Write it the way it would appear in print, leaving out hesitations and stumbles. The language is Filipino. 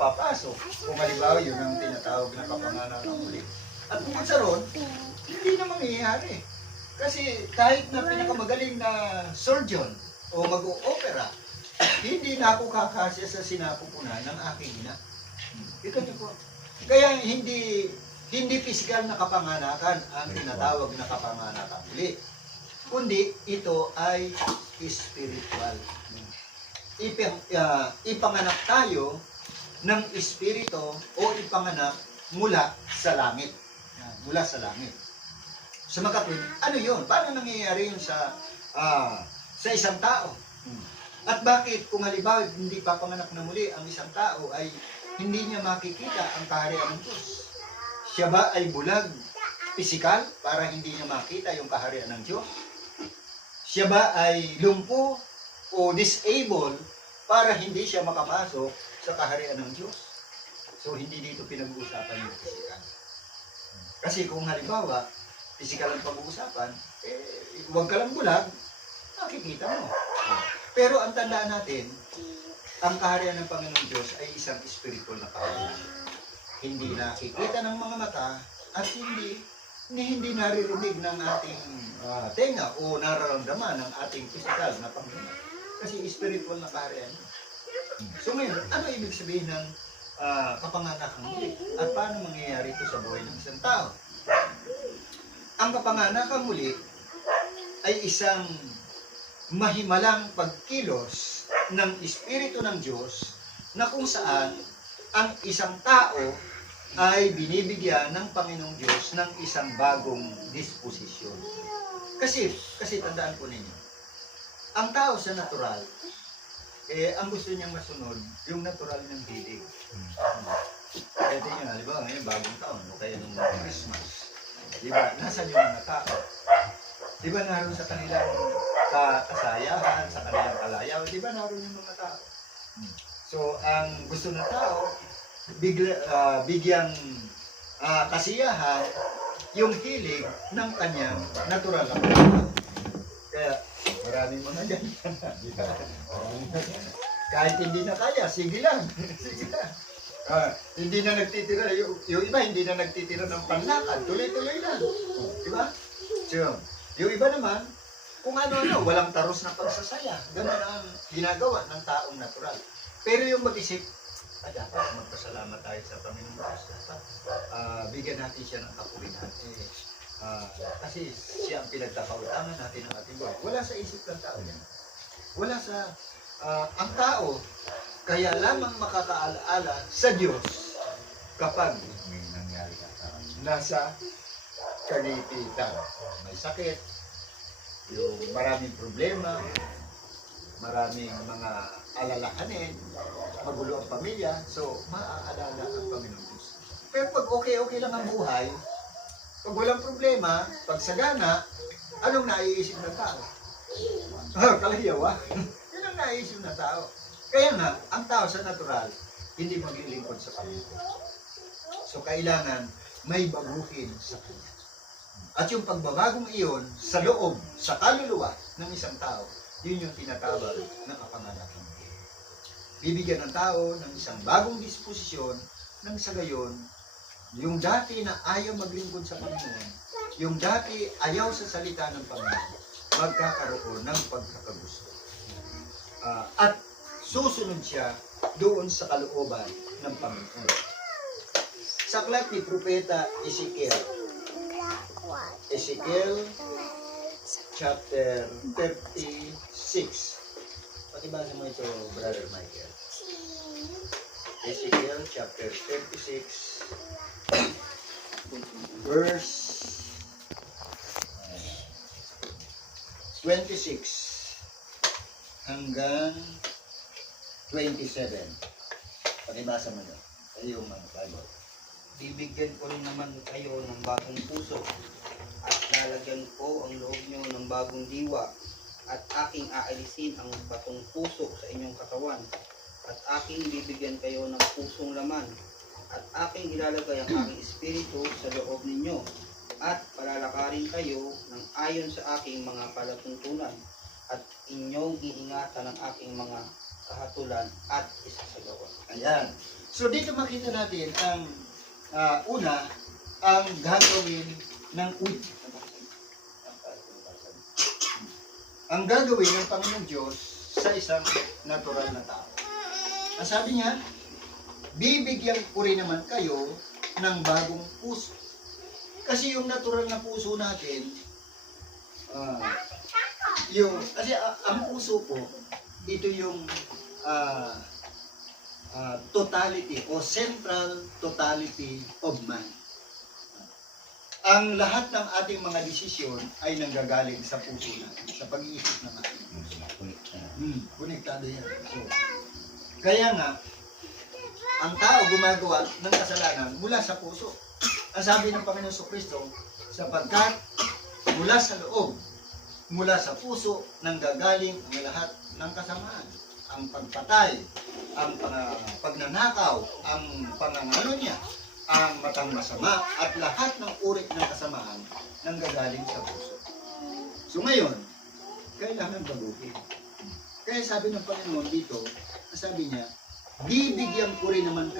papasok. Kung halimbawa yun ang tinatawag na kapanganak ng muli. At bukod sa ron, hindi na mangyayari. Kasi kahit na pinakamagaling na surgeon o mag-o-opera, hindi na ako kakasya sa sinapupunan ng aking ina. Ito po. Kaya hindi pisikal na kapanganakan ang tinatawag na kapanganakan muli. Kundi ito ay spiritual. Ipanganak tayo ng espiritu o ipanganak mula sa langit. Mula sa langit. Sa mga kapatid, ano yun? Paano nangyayari yun sa isang tao? At bakit kung halimbawa hindi papanganak na muli ang isang tao ay hindi niya makikita ang kaharian ng Diyos? Siya ba ay bulag, pisikal, para hindi niya makita yung kaharian ng Diyos? Siya ba ay lumpo o disabled para hindi siya makapasok sa kaharian ng Diyos? So, hindi dito pinag-uusapan yung pisikal. Kasi kung halimbawa, pisikal ang pag-uusapan, huwag ka lang bulag, makikita mo. Pero ang tandaan natin, ang kaharian ng Panginoon Diyos ay isang spiritual na kaharian. Hindi nakikita ng mga mata at hindi naririnig ng ating tenga o nararamdaman ng ating physical na Panginoon. Kasi spiritual na kaharian. So ngayon, ano ibig sabihin ng kapanganakan muli? At paano mangyayari ito sa buhay ng isang tao? Ang kapanganakan muli ay isang mahimalang pagkilos ng Espiritu ng Diyos na kung saan ang isang tao ay binibigyan ng Panginoong Diyos ng isang bagong disposisyon. Kasi tandaan po ninyo, ang tao sa natural, ang gusto niyang masunod, yung natural ng hilig. Kaya tingnan, halimbawa ngayon, bagong taon, o kaya nung Christmas. Diba, nasaan yung mga tao? Diba naroon sa kanilang kasayahan, sa kanilang kalayaw, diba naroon yung mga tao? So, ang gusto ng tao, bigyang kasiyahan yung hilig ng kanyang natural na pagkakas. Kaya, maraming mga ganyan. Kahit hindi na kaya, sige lang. Sige lang. Hindi na nagtitira, yung iba hindi na nagtitira ng panlakad, tuloy-tuloy lang. Diba? So, yung iba naman, kung ano-ano, walang taros na pagsasaya. Ganun ang ginagawa ng taong natural. Pero yung mag-isip, dapat magpasalamat tayo sa Panginoon Diyos. Dapat bigyan natin siya ng kapulinan. Kasi siya ang pinagkakautangan natin ng ating buhay. Wala sa isip ng tao yan. Wala sa ang tao, kaya lamang makakaalaala sa Diyos kapag may nangyari nasa kalipitan. May sakit, yung maraming problema, maraming mga alalahanin, magulo ang pamilya, so maaalala ang Panginoon Diyos. Pero pag okay lang ang buhay, pag walang problema, pag sagana, anong naiisip ng tao? Kalahiyawa. Yun ang naiisip ng tao. Kaya nga, ang tao sa natural, hindi maglilingkod sa Panginoon. So kailangan may baguhin sa Kanya. At yung pagbabagong iyon sa loob, sa kaluluwa ng isang tao, yun yung tinatawag na kapanganakan. Bibigyan ng tao ng isang bagong disposisyon nang sa gayon, yung dati na ayaw maglingkod sa Panginoon, yung dati ayaw sa salita ng Panginoon, magkakaroon ng pagkakagusto. At susunod siya doon sa kalooban ng Panginoon. Sa aklat ni Propeta Ezekiel chapter 36. Pakibasa mo ito, Brother Michael. Ezekiel chapter 36 verse 26 hanggang 27. Pakibasa mo yun. Ayun mga Bible. Bibigyan ko rin naman kayo ng bagong puso at lalagyan ko ang loob nyo ng bagong diwa at aking aalisin ang batong puso sa inyong katawan at aking bibigyan kayo ng pusong laman at aking ilalagay ang aking espiritu sa loob ninyo at palalakarin kayo ng ayon sa aking mga palatuntunan at inyong iingatan ang aking mga kahatulan at isasagawa. Ayan. So dito makita natin ang una, ang gagawin ng ang gagawin ng Panginoong Diyos sa isang natural na tao. Ang sabi niya, bibigyan ko rin naman kayo ng bagong puso. Kasi yung natural na puso natin, ang puso po, ito yung totality o central totality of man. Ang lahat ng ating mga desisyon ay nanggagaling sa puso natin, sa pag-iisip ng ating puso. Konektado yan. So, kaya nga, ang tao gumagawa ng kasalanan mula sa puso. Ang sabi ng Panginoon Kristo, sapagkat mula sa loob, mula sa puso, nanggagaling ang lahat ng kasamaan. Ang pagpatay, ang pagnanakaw, ang pangangalo niya, ang matang masama, at lahat ng uri ng kasamaan nanggagaling sa puso. So ngayon, kailangan baguhin. Kaya sabi ng Panginoon dito, sabi niya, bibigyan ko rin naman